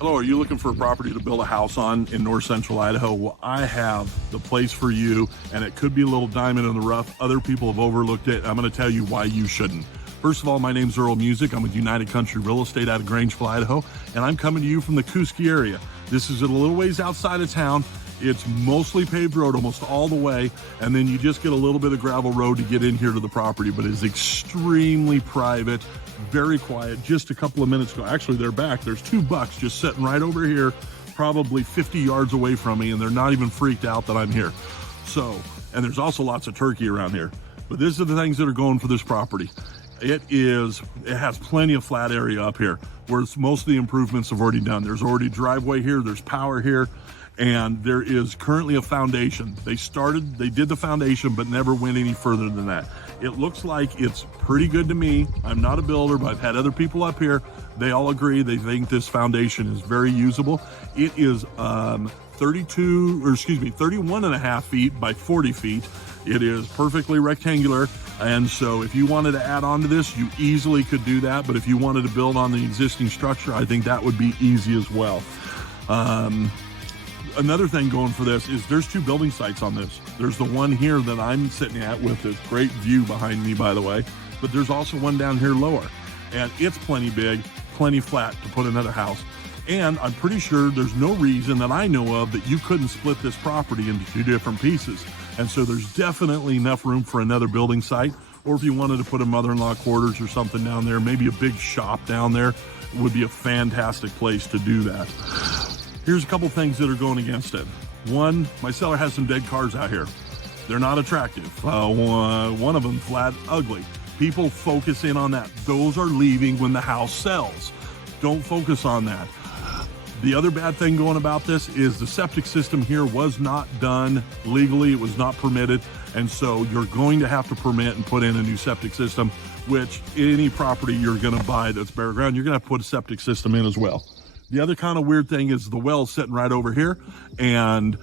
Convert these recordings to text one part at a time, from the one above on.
Hello, are you looking for a property to build a house on in North Central Idaho? Well, I have the place for you, and it could be a little diamond in the rough. Other people have overlooked it. I'm going to tell you why you shouldn't. First of all, my name's Earl Musick. I'm with United Country Real Estate out of Grangeville, Idaho, and I'm coming to you from the Kooskia area. This is a little ways outside of town. It's mostly paved road almost all the way, and then you just get a little bit of gravel road to get in here to the property, but it's extremely private, very quiet. Just a couple of minutes ago, actually they're back. There's two bucks just sitting right over here, probably 50 yards away from me, and they're not even freaked out that I'm here. So, and there's also lots of turkey around here. But these are the things that are going for this property. It has plenty of flat area up here where most of the improvements have already done. There's already driveway here, there's power here, and there is currently a foundation. They did the foundation, but never went any further than that. It looks like it's pretty good to me. I'm not a builder, but I've had other people up here. They all agree. They think this foundation is very usable. It is 31 and a half feet by 40 feet. It is perfectly rectangular. And so if you wanted to add on to this, you easily could do that. But if you wanted to build on the existing structure, I think that would be easy as well. Another thing going for this is there's two building sites on this. There's the one here that I'm sitting at with this great view behind me, by the way, but there's also one down here lower, and it's plenty big, plenty flat to put another house. And I'm pretty sure there's no reason that I know of that you couldn't split this property into two different pieces. And so there's definitely enough room for another building site, or if you wanted to put a mother-in-law quarters or something down there, maybe a big shop down there, would be a fantastic place to do that. Here's a couple things that are going against it. One, my seller has some dead cars out here. They're not attractive. One of them flat ugly. People focus in on that. Those are leaving when the house sells. Don't focus on that. The other bad thing going about this is the septic system here was not done legally. It was not permitted. And so you're going to have to permit and put in a new septic system, which any property you're going to buy that's bare ground, you're going to have to put a septic system in as well. The other kind of weird thing is the well's sitting right over here, and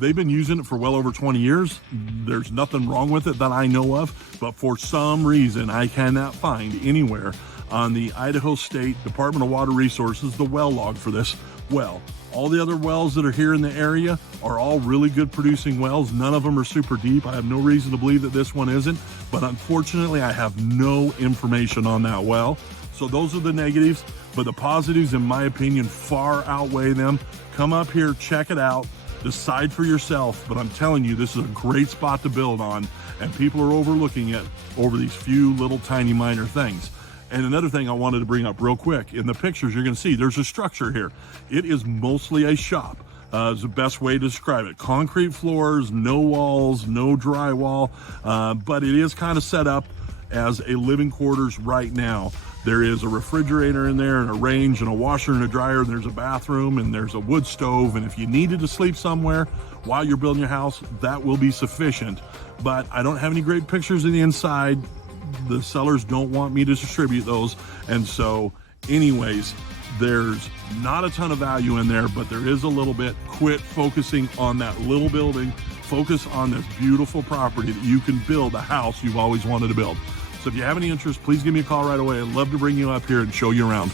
they've been using it for well over 20 years. There's nothing wrong with it that I know of, but for some reason I cannot find anywhere on the Idaho State Department of Water Resources the well log for this well. All the other wells that are here in the area are all really good producing wells. None of them are super deep. I have no reason to believe that this one isn't, but unfortunately I have no information on that well. So those are the negatives, but the positives, in my opinion, far outweigh them. Come up here, check it out, decide for yourself. But I'm telling you, this is a great spot to build on, and people are overlooking it over these few little tiny minor things. And another thing I wanted to bring up real quick, in the pictures you're gonna see, there's a structure here. It is mostly a shop, is the best way to describe it. Concrete floors, no walls, no drywall, but it is kind of set up as a living quarters right now. There is a refrigerator in there and a range and a washer and a dryer. And there's a bathroom and there's a wood stove. And if you needed to sleep somewhere while you're building your house, that will be sufficient. But I don't have any great pictures of the inside. The sellers don't want me to distribute those. And so anyways, there's not a ton of value in there, but there is a little bit. Quit focusing on that little building. Focus on this beautiful property that you can build a house you've always wanted to build. So if you have any interest, please give me a call right away. I'd love to bring you up here and show you around.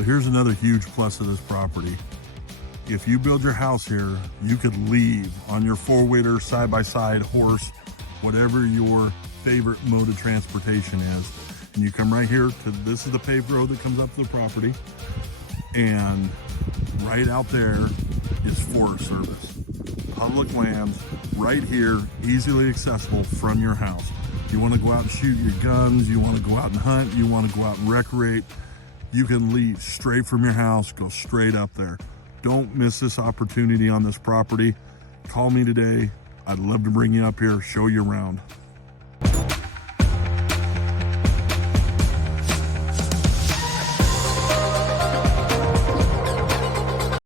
So here's another huge plus of this property. If you build your house here, you could leave on your four-wheeler, side-by-side, horse, whatever your favorite mode of transportation is. And you come right here to, this is the paved road that comes up to the property. And right out there is Forest Service. Public lands right here, easily accessible from your house. You want to go out and shoot your guns, you want to go out and hunt, you want to go out and recreate, you can leave straight from your house, go straight up there. Don't miss this opportunity on this property. Call me today. I'd love to bring you up here, show you around.